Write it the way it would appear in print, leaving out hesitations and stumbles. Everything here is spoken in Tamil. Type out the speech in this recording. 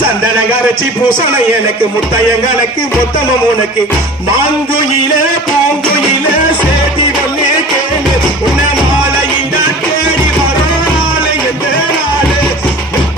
சந்தனகரச்சி பூசண எனக்கு முட்டையங்களுக்கு மொத்தமும் உனக்கு மாங்குயில பூங்குயில சேதி ஒன்னே கேளு உன